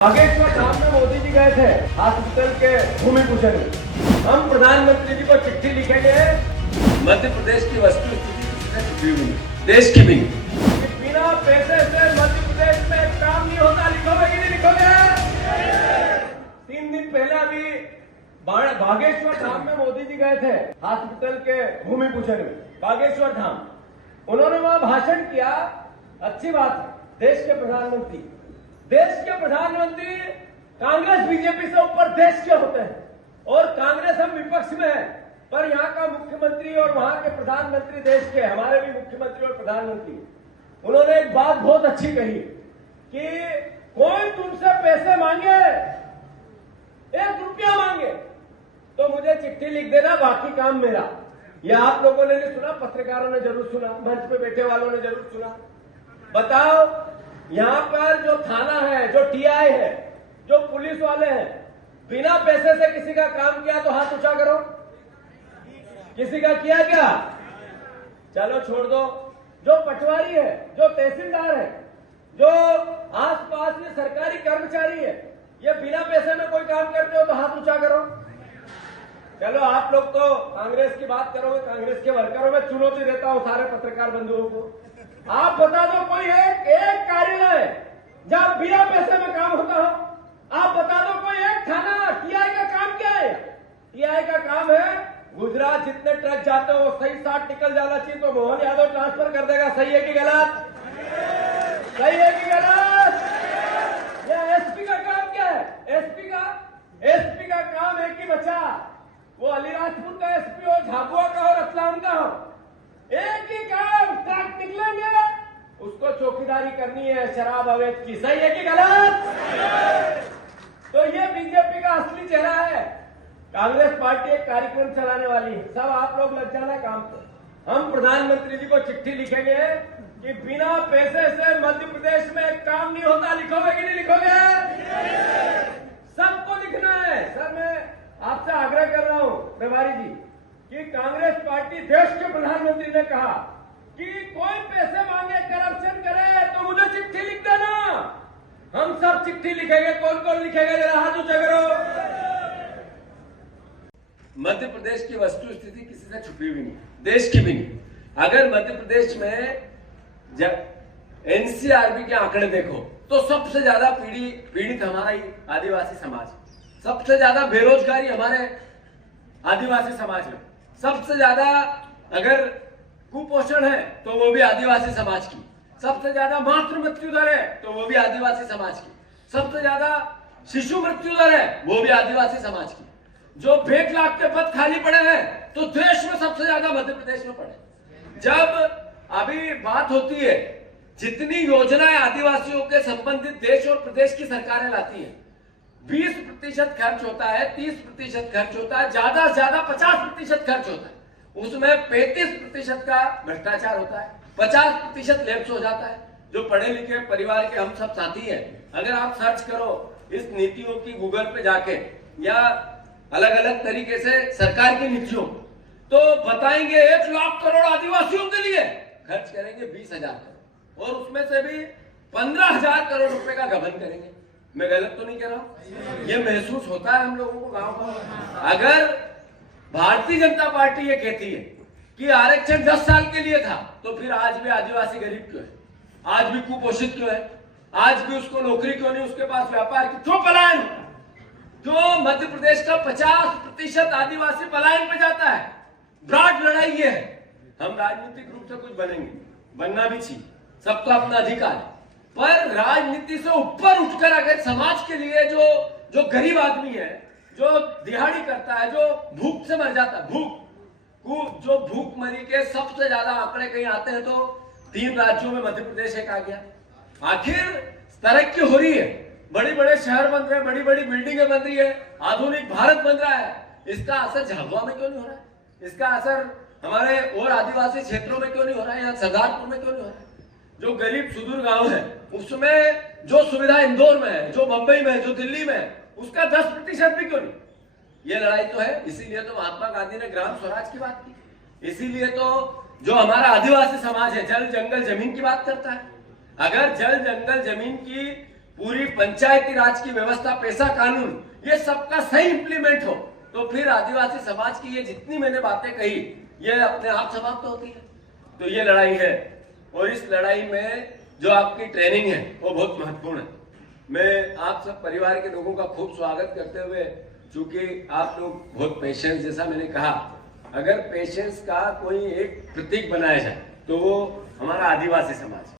बागेश्वर धाम में मोदी जी गए थे हॉस्पिटल के भूमि पूजन में। हम प्रधानमंत्री जी को चिट्ठी लिखेंगे। मध्य प्रदेश की वस्तु स्थिति देश की भी बिना पैसे से मध्य प्रदेश में काम नहीं होता। लिखोगे कि नहीं लिखोगे? 3 दिन पहले अभी बागेश्वर धाम में मोदी जी गए थे हॉस्पिटल के भूमि पूजन में। बागेश्वर धाम उन्होंने वहां भाषण किया। अच्छी बात है। देश के प्रधानमंत्री कांग्रेस बीजेपी से ऊपर देश के होते हैं और कांग्रेस हम विपक्ष में है, पर यहाँ का मुख्यमंत्री और वहां के प्रधानमंत्री देश के, हमारे भी मुख्यमंत्री और प्रधानमंत्री, उन्होंने एक बात बहुत अच्छी कही कि कोई तुमसे पैसे मांगे, 1 रुपया मांगे तो मुझे चिट्ठी लिख देना, बाकी काम मेरा। यह आप लोगों ने नहीं सुना, पत्रकारों ने जरूर सुना, मंच पे बैठे वालों ने जरूर सुना। बताओ, यहाँ पर जो थाना है, जो टीआई है, जो पुलिस वाले हैं, बिना पैसे से किसी का काम किया तो हाथ ऊंचा करो। किसी का किया क्या? चलो छोड़ दो। जो पटवारी है, जो तहसीलदार है, जो आसपास में सरकारी कर्मचारी है, ये बिना पैसे में कोई काम करते हो तो हाथ ऊंचा करो। चलो आप लोग तो कांग्रेस की बात करोगे, कांग्रेस के वर्करों में चुनौती देता हूं सारे पत्रकार बंधुओं को। आप बता दो कोई एक कार्यालय जहां बिना पैसे में काम होता हो। आप बता दो कोई एक थाना। टीआई का काम क्या है? टीआई का काम है गुजरात जितने ट्रक जाते हो वो सही साथ निकल जाना चाहिए, तो मोहन यादव ट्रांसफर कर देगा। सही है कि गलत? सही है कि गलत? या एसपी का काम क्या है? एसपी का काम है कि बचा वो अलीराजपुर का एसपी हो, झाबुआ का हो, रतलाम का हो, एक ही काम, ट्रक निकलेंगे, उसको चौकीदारी करनी है शराब अवैध की। सही है कि गलत? तो ये बीजेपी का असली चेहरा है। कांग्रेस पार्टी एक कार्यक्रम चलाने वाली है, सब आप लोग लग जाना काम पे। हम प्रधानमंत्री जी को चिट्ठी लिखेंगे कि बिना पैसे से मध्य प्रदेश में काम नहीं होता। लिखोगे कि नहीं लिखोगे? सबको लिखना है। सर, मैं आपसे आग्रह कर रहा हूं प्रभारी जी कि कांग्रेस पार्टी, देश के प्रधानमंत्री ने कहा कि कोई पैसे मांगे, करप्शन करे तो मुझे चिट्ठी लिख देना। हम सब चिट्ठी लिखेंगे। कौन कौन लिखेगा? जरा हाथ ऊंचा करो। मध्य प्रदेश की वस्तु स्थिति किसी से छुपी हुई नहीं, देश की भी नहीं। अगर मध्य प्रदेश में जब एनसीआरबी के आंकड़े देखो तो सबसे ज्यादा पीड़ित हमारा ही आदिवासी समाज, सबसे ज्यादा बेरोजगारी हमारे आदिवासी समाज में, सबसे ज्यादा अगर कुपोषण है तो वो भी आदिवासी समाज की, सबसे ज्यादा मातृ मृत्यु दर है तो वो भी आदिवासी समाज की, सबसे ज्यादा शिशु मृत्यु दर है वो भी आदिवासी समाज की। जो 1 लाख के पद खाली पड़े हैं तो देश में सबसे ज्यादा मध्य प्रदेश में पड़े। जब अभी बात होती है, जितनी योजनाएं आदिवासियों के संबंधित देश और प्रदेश की सरकारें लाती है, 20% खर्च होता है, 30% खर्च होता है, ज्यादा से ज्यादा 50% खर्च होता है। उसमें 35% का भ्रष्टाचार होता है, 50% लैप्स हो जाता है। जो पढ़े लिखे परिवार के हम सब साथी हैं, अगर आप सर्च करो इस नीतियों की गूगल पे जाके या अलग अलग तरीके से सरकार की नीतियों, तो बताएंगे 1 लाख करोड़ आदिवासियों के लिए खर्च करेंगे 20,000 करोड़, और उसमें से भी 15,000 करोड़ रुपए का गबन करेंगे। मैं गलत तो नहीं कह रहा? ये महसूस होता है हम लोगों को गांव में। अगर भारतीय जनता पार्टी ये कहती है कि आरक्षण 10 साल के लिए था, तो फिर आज भी आदिवासी गरीब क्यों है? आज भी कुपोषित क्यों है? आज भी उसको नौकरी क्यों नहीं? उसके पास व्यापार की क्यों पलायन? क्यों मध्य प्रदेश का 50% आदिवासी पलायन पे जाता है? ब्राड लड़ाई ये है। हम राजनीतिक रूप से कुछ बनेंगे, बनना भी चाहिए, सबका अपना अधिकार है, पर राजनीति से ऊपर उठकर अगर समाज के लिए जो गरीब आदमी है, जो दिहाड़ी करता है, जो भूख से मर जाता है, जो भूखमरी के सबसे ज्यादा आंकड़े कहीं आते हैं तो 3 राज्यों में मध्य प्रदेश एक आ गया। आखिर तरक्की हो रही है, बड़े बड़े शहर बन रहे हैं, बड़ी बड़ी बिल्डिंगें बन रही है, आधुनिक भारत बन रहा है, इसका असर झाबुआ में क्यों नहीं हो रहा है? इसका असर हमारे और आदिवासी क्षेत्रों में क्यों नहीं हो रहा है? या सरदारपुर में क्यों नहीं हो रहा है? जो गरीब सुदूर गांव है उसमें जो सुविधा इंदौर में है, जो मुंबई में है, जो दिल्ली में है, उसका 10% भी क्यों नहीं? ये लड़ाई तो है। इसीलिए तो महात्मा गांधी ने ग्राम स्वराज की बात की। इसीलिए तो जो हमारा आदिवासी समाज है, जल जंगल जमीन की बात करता है। अगर जल जंगल जमीन की पूरी पंचायती राज की व्यवस्था, पैसा कानून, ये सबका सही इंप्लीमेंट हो, तो फिर आदिवासी समाज की ये जितनी मैंने बातें कही ये अपने आप समाप्त होती है। तो ये लड़ाई है, और इस लड़ाई में जो आपकी ट्रेनिंग है वो बहुत महत्वपूर्ण है। मैं आप सब परिवार के लोगों का खूब स्वागत करते हुए, चूंकि आप लोग बहुत पेशेंस, जैसा मैंने कहा, अगर पेशेंस का कोई एक प्रतीक बनाया जाए तो वो हमारा आदिवासी समाज है।